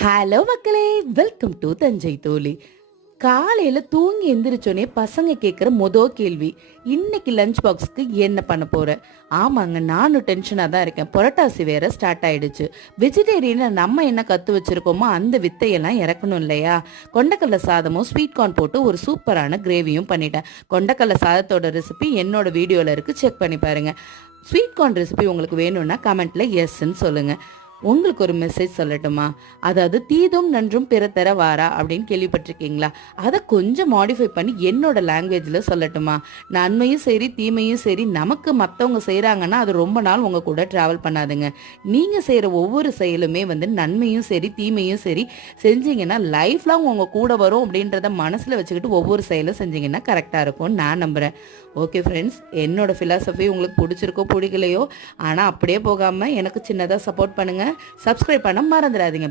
Hello மக்களே, welcome to Thanjai தோழி. காலையில தூங்கி எந்திரிச்சோனே பசங்க கேட்குற கேள்வி, இன்னைக்கு லஞ்ச் பாக்ஸ்க்கு என்ன பண்ண போற? ஆமாங்க, நானும் டென்ஷனாக தான் இருக்கேன். புரட்டாசி வேற ஸ்டார்ட் ஆயிடுச்சு. வெஜிடேரியன்ல நம்ம என்ன கற்று வச்சிருக்கோமோ அந்த வித்தையெல்லாம் இறக்கணும் இல்லையா? கொண்டக்கடலை சாதமும் ஸ்வீட் கார்ன் போட்டு ஒரு சூப்பரான கிரேவியும் பண்ணிட்டேன். கொண்டக்கடலை சாதத்தோட ரெசிபி என்னோட வீடியோவில் இருக்குது, செக் பண்ணி பாருங்க. ஸ்வீட் கார்ன் ரெசிபி உங்களுக்கு வேணும்னா கமெண்ட்ல எஸ்ன்னு சொல்லுங்க. உங்களுக்கு ஒரு மெசேஜ் சொல்லட்டுமா? அதாவது தீதும் நன்றும் பிற தர வாரா அப்படின்னு கேள்விப்பட்டிருக்கீங்களா? அதை கொஞ்சம் மாடிஃபை பண்ணி என்னோட லாங்குவேஜில் சொல்லட்டுமா? நன்மையும் சரி தீமையும் சரி நமக்கு மற்றவங்க செய்கிறாங்கன்னா அது ரொம்ப நாள் உங்கள் கூட ட்ராவல் பண்ணாதுங்க. நீங்கள் செய்கிற ஒவ்வொரு செயலுமே நன்மையும் சரி தீமையும் சரி செஞ்சீங்கன்னா லைஃப் லாங் உங்கள் கூட வரும் அப்படின்றத மனசில் வச்சுக்கிட்டு ஒவ்வொரு செயலும் செஞ்சீங்கன்னா கரெக்டாக இருக்கும்னு நான் நம்புகிறேன். ஓகே ஃப்ரெண்ட்ஸ், என்னோட ஃபிலாசபி உங்களுக்கு பிடிச்சிருக்கோ பிடிக்கலையோ, ஆனால் அப்படியே போகாமல் எனக்கு சின்னதாக சப்போர்ட் பண்ணுங்கள். சப்ஸ்கிரைப் பண்ண மறந்துடாதீங்க.